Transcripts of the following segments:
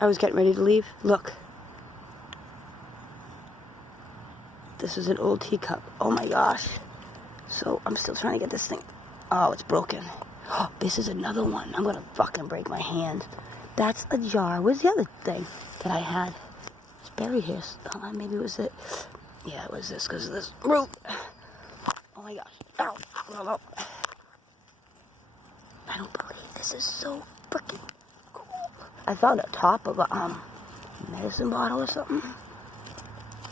I was getting ready to leave. Look. This is an old teacup. Oh my gosh. So I'm still trying to get this thing. Oh, it's broken. Oh, this is another one. I'm gonna fucking break my hand. That's a jar. Where's the other thing that I had? It's buried here. Maybe it was it. Yeah, it was this because of this root. Oh my gosh. Ow. Ow. I don't believe this is so freaking cool. I found a top of a medicine bottle or something.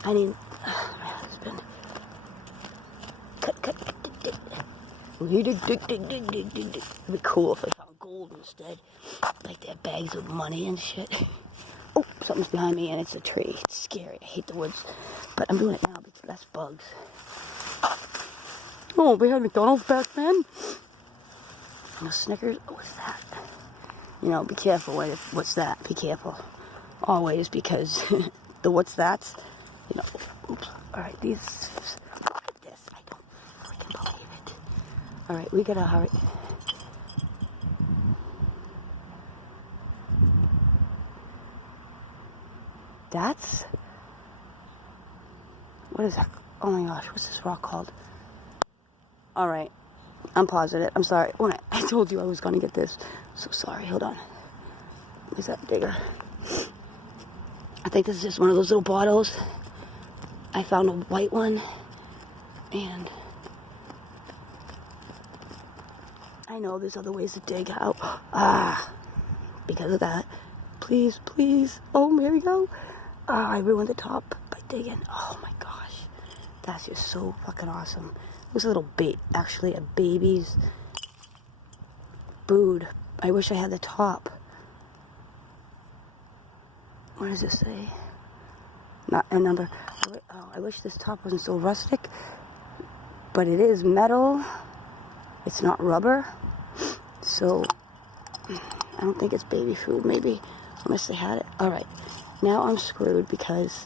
I mean, my husband. Cut. It'd be cool if I found gold instead. Like they have bags of money and shit. Oh, something's behind me and it's a tree. It's scary. I hate the woods. But I'm doing it now because that's bugs. Oh, we had McDonald's back then. No Snickers. Oh, what's that? You know, be careful. What's that? Be careful. Always, because the what's that's, you know. Oops. Alright, these. Look at this. I don't freaking believe it. Alright, we gotta hurry. That's. What is that? Oh my gosh, what's this rock called? Alright. I'm positive. I'm sorry. When I told you I was gonna get this. So sorry. Hold on. Where's that digger? I think this is just one of those little bottles. I found a white one. And I know there's other ways to dig out. Because of that. Please, please. Oh, here we go. I ruined the top by digging. Oh my gosh. That's just so fucking awesome. It was a little bait, actually, a baby's food. I wish I had the top. What does this say? Not a number. Oh, I wish this top wasn't so rustic. But it is metal. It's not rubber. So, I don't think it's baby food, maybe. Unless they had it. Alright. Now I'm screwed because